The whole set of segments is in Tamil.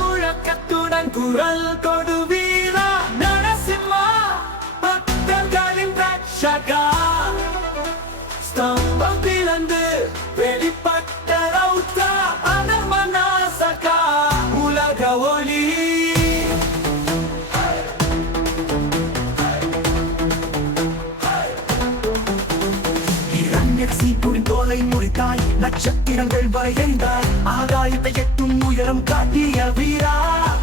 முழக்கத்துடன் குரல் கொடு வீரா நரசிம்மா, பக்தர்களின் ரட்சகா. ஸ்தம்பம் பிளந்து வெளிப்பட்ட ரௌத்ரா அனர்மநாசகா, உலக ஒளி. இரண்யக்ஷிபுரின் தோலை முறித்தாய், நட்சத்திரங்கள் வரைந்தாய், ஆகாயத்தை எட்டும் உயரம் காட்டிய வீரா.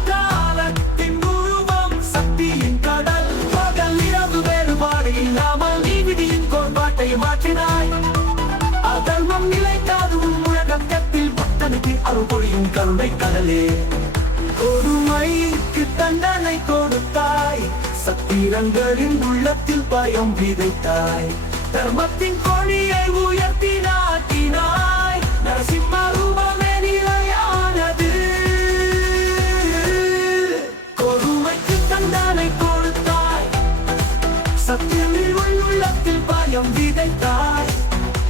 காலத்தின் உருவம் சக்தியின் கடல், பகல் இரவு வேறுபாடு இல்லாமல் நீ விதியின் கோட்பாட்டை மாற்றினாய். அதர்மம் நிலைக்காது உன் முழக்கத்தில் பக்தனுக்கு அருள் பொழியும் கருணை கடலே. கொடுமைக்கு தண்டனை கொடுத்தாய், சத்திரங்களின் உள்ளத்தில் பயம் விதைத்தாய். தர்மத்தின் கொடியை உயர்த்தி நாட்டினாய், நரசிம்ம ரூபமே நிலையானது. கொடுமைக்கு தண்டனை கொடுத்தாய், சத்தியங்களின் உள்ளத்தில் பயம் விதைத்தாய்.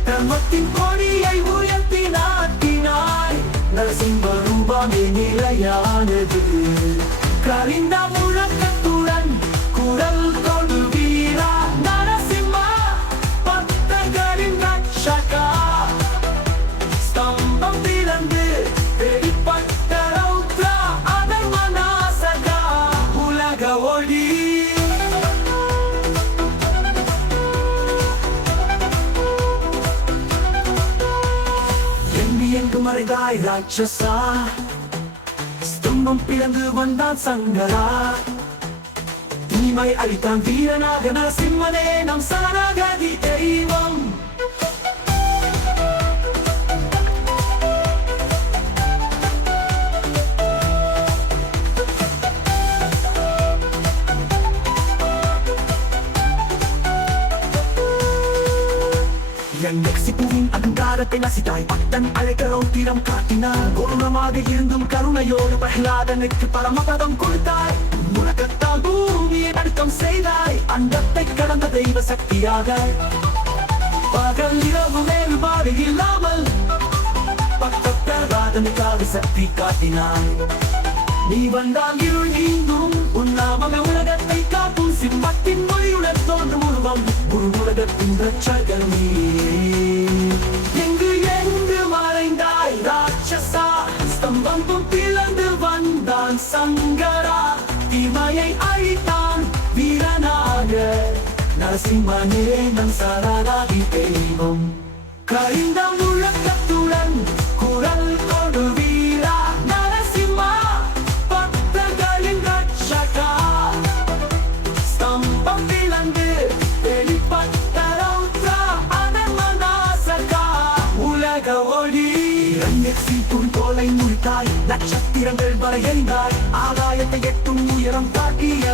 தர்மத்தின் கொடியை உயர்த்தி நாட்டினாய், நரசிம்ம ரூபமே நிலையானது. கரிந்த முழக்கத்துடன் குரல் கொடு வீரா நரசிம்மா, பக்தர்களின் ரட்சகா. ஸ்தம்பம் பிளந்து வெளிப்பட்ட ரௌத்ரா அனர்மநாசகா, உலக ஒளி. எங்கு மறைந்தாய் ராட்சசா, ஸ்தம்பம் பிளந்து வந்தான் சங்கரா. தீமை அழித்தான் வீரனாக நரசிம்மனே நம் சரணாகதி தெய்வம். இரண்யக்ஷிபுவின் அகங்காரத்தை நசித்தாய், பக்தன் அழைக்க ரௌத்திரம் காட்டினார். கொடூரமாக இருந்தும் கருணையோடு பிரஹ்லாதனுக்கு பரமபதம் கொடுத்தாய். முழக்கத்தால் பூமியை அடக்கம் செய்தாய், அண்டத்தை கடந்த தெய்வ சக்தியாக. பகல் இரவு வேறுபாடு இல்லாமல் பக்தனுக்காக சக்தி காட்டினாய். நீ வந்தால் இருள் நீங்கும், உன் நாமமே உலகத்தை காக்கும். சிம்மத்தின் மொழியுடன் தோன்றும் உருவம், ஒரு உலகத்தின் ரட்சகர் நீ. எங்கு எங்கு மறைந்தாய் ராட்சசா, ஸ்தம்பம் பிளந்து வந்தான் சங்கரா. தீமையை அழித்தான் வீரனாக நரசிம்மனே நம் சரணாகதி தெய்வம். கரிந்த முழக்கத்துடன் குரல் கொடு வீரா நரசிம்மா, பக்தர்களின் ரட்சகா. ஸ்தம்பம் பிளந்து வெளிப்பட்ட ரௌத்ரா அனர்மநாசகா, உலக ஒளி. இரண்யக்ஷிபுரின் தோலை முறித்தாய், நட்சத்திரங்கள் வரைந்தாய், ஆகாயத்தை எட்டும் உயரம் காட்டிய